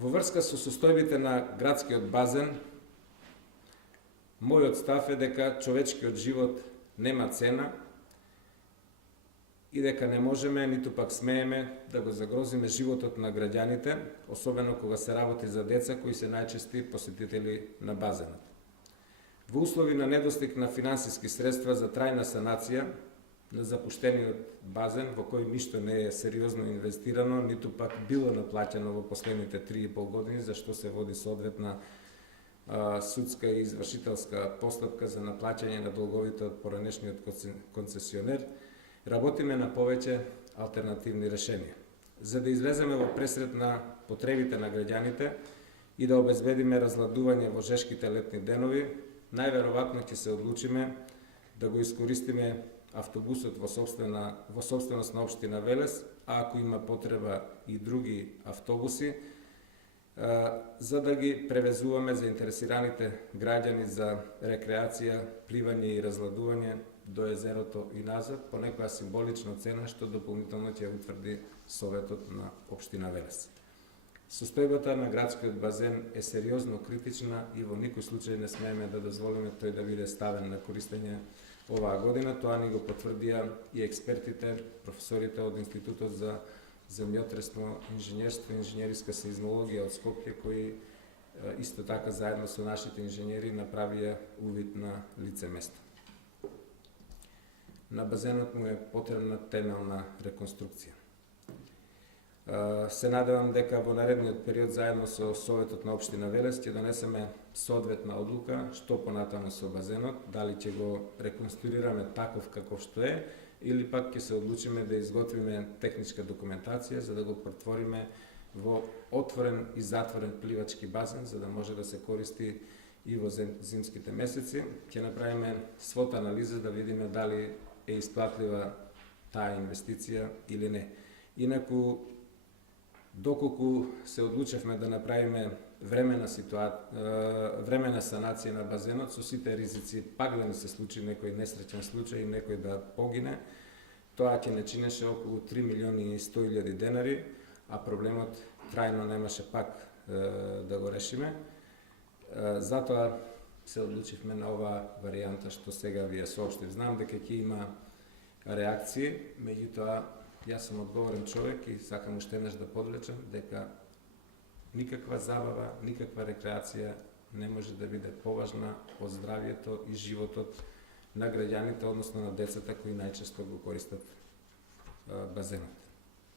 Во врска со состојбите на градскиот базен, мојот став е дека човечкиот живот нема цена и дека не можеме, ниту пак смееме да го загрозиме животот на граѓаните, особено кога се работи за деца кои се најчести посетители на базенот. Во услови на недостиг на финансиски средства за трајна санација на запуштениот базен, во кој ништо не е сериозно инвестирано, ниту пак било наплаќано во последните 3,5 години, за што се води соодветна судска и извршителска постапка за наплаќање на долговите од поранешниот концесионер, работиме на повеќе алтернативни решенија. За да излеземе во пресрет на потребите на граѓаните и да обезбедиме разладување во жешките летни денови, најверојатно ќе се одлучиме да го искористиме автобусот во сопственост на општина Велес, а ако има потреба и други автобуси, за да ги превезуваме заинтересираните граѓани за рекреација, пливање и разладување до езерото и назад по некоја символична цена што дополнително ќе утврди Советот на општина Велес. Состојбата на градскиот базен е сериозно критична и во никој случај не смееме да дозволиме тој да биде ставен на користење оваа година. Тоа ни го потврдија и експертите, професорите од Институтот за земјотресно инженерство и инженериска сеизмологија од Скопје, кои исто така заедно со нашите инженери направија увид на лице место. На базенот му е потребна темелна реконструкција. Се надевам дека во наредниот период заедно со Советот на општина Велес ќе донесеме соодветна одлука што понатаму со базенот, дали ќе го реконструираме таков каков што е, или пак ќе се одлучиме да изготвиме техничка документација за да го претвориме во отворен и затворен пливачки базен, за да може да се користи и во зимските месеци. Ќе направиме свота анализа да видиме дали е исплатлива таа инвестиција или не. Инаку, доколку се одлучевме да направиме времена санација на базенот, со сите ризици, пак да не се случи некој несреќен случај и некој да погине, тоа ќе не чинеше околу 3 милиони и 100 илјади денари, а проблемот трајно немаше пак да го решиме. Затоа се одлучивме на оваа варијанта што сега ви ја соопштив. Знам дека ќе има реакции, меѓутоа јас сум одговорен човек и сакам уште еднаш да подлечам дека никаква забава, никаква рекреација не може да биде поважна од здравјето и животот на граѓаните, односно на децата кои најчесто го користат базенот.